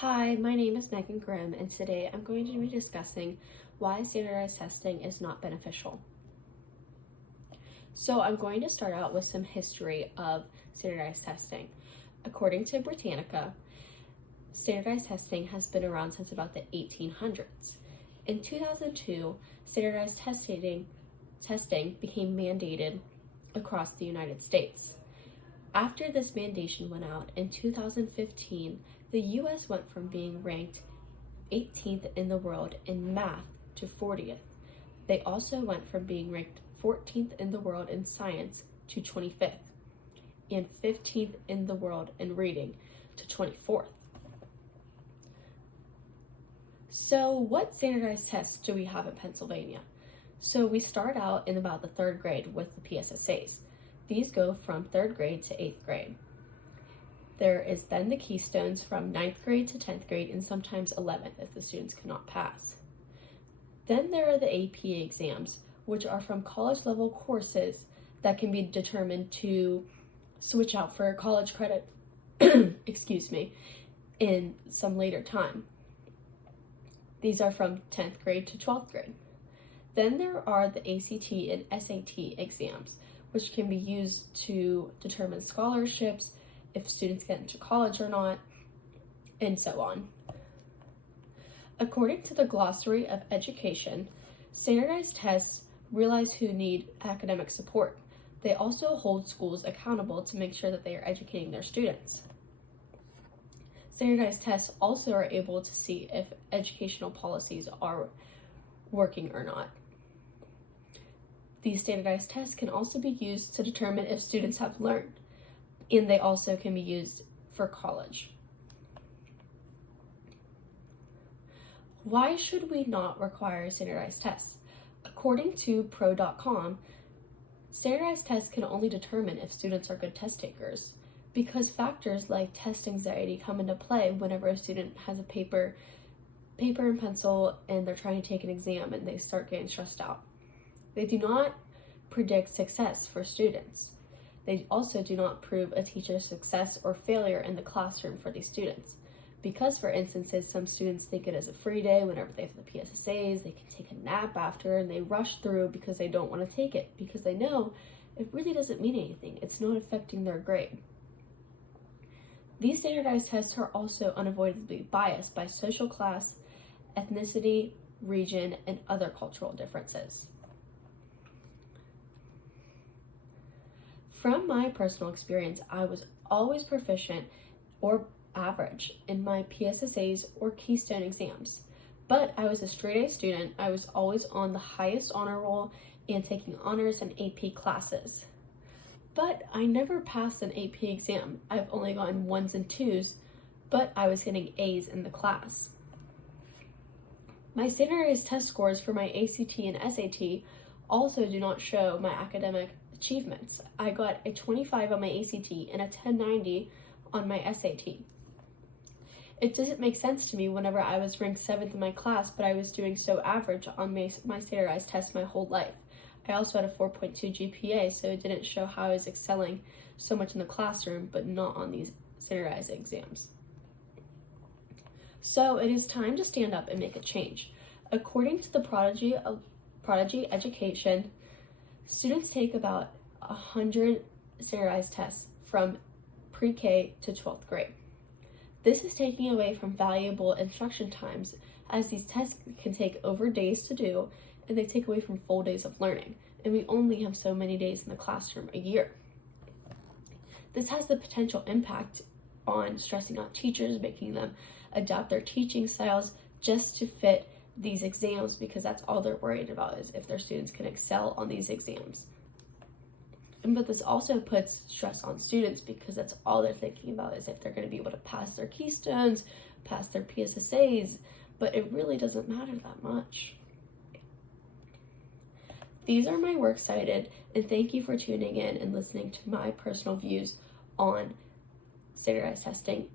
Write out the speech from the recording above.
Hi, my name is Megan Grimm, and today I'm going to be discussing why standardized testing is not beneficial. So I'm going to start out with some history of standardized testing. According to Britannica, standardized testing has been around since about the 1800s. In 2002, standardized testing became mandated across the United States. After this mandation went out in 2015, the US went from being ranked 18th in the world in math to 40th. They also went from being ranked 14th in the world in science to 25th, and 15th in the world in reading to 24th. So what standardized tests do we have in Pennsylvania? So we start out in about the 3rd grade with the PSSAs. These go from 3rd grade to 8th grade. There is then the Keystones from 9th grade to 10th grade and sometimes 11th if the students cannot pass. Then there are the AP exams, which are from college level courses that can be determined to switch out for college credit, in some later time. These are from 10th grade to 12th grade. Then there are the ACT and SAT exams, which can be used to determine scholarships, if students get into college or not, and so on. According to the Glossary of Education, standardized tests realize who need academic support. They also hold schools accountable to make sure that they are educating their students. Standardized tests also are able to see if educational policies are working or not. These standardized tests can also be used to determine if students have learned, and they also can be used for college. Why should we not require standardized tests? According to pro.com, standardized tests can only determine if students are good test takers, because factors like test anxiety come into play whenever a student has a paper and pencil and they're trying to take an exam and they start getting stressed out. They do not predict success for students. They also do not prove a teacher's success or failure in the classroom for these students. Because, for instances, some students take it as a free day whenever they have the PSSAs, they can take a nap after, and they rush through because they don't want to take it, because they know it really doesn't mean anything. It's not affecting their grade. These standardized tests are also unavoidably biased by social class, ethnicity, region, and other cultural differences. From my personal experience, I was always proficient or average in my PSSAs or Keystone exams, but I was a straight A student. I was always on the highest honor roll and taking honors and AP classes. But I never passed an AP exam. I've only gotten 1s and 2s, but I was getting A's in the class. My standardized test scores for my ACT and SAT also do not show my academic achievements. I got a 25 on my ACT and a 1090 on my SAT. It doesn't make sense to me whenever I was ranked 7th in my class, but I was doing so average on my standardized tests my whole life. I also had a 4.2 GPA, so it didn't show how I was excelling so much in the classroom, but not on these standardized exams. So it is time to stand up and make a change. According to the Prodigy Education, students take about 100 standardized tests from pre-K to 12th grade. This is taking away from valuable instruction times, as these tests can take over days to do, and they take away from full days of learning, and we only have so many days in the classroom a year. This has the potential impact on stressing out teachers, making them adapt their teaching styles just to fit these exams, because that's all they're worried about, is if their students can excel on these exams. But this also puts stress on students, because that's all they're thinking about, is if they're going to be able to pass their Keystones, pass their PSSAs, but it really doesn't matter that much. These are my works cited, and thank you for tuning in and listening to my personal views on standardized testing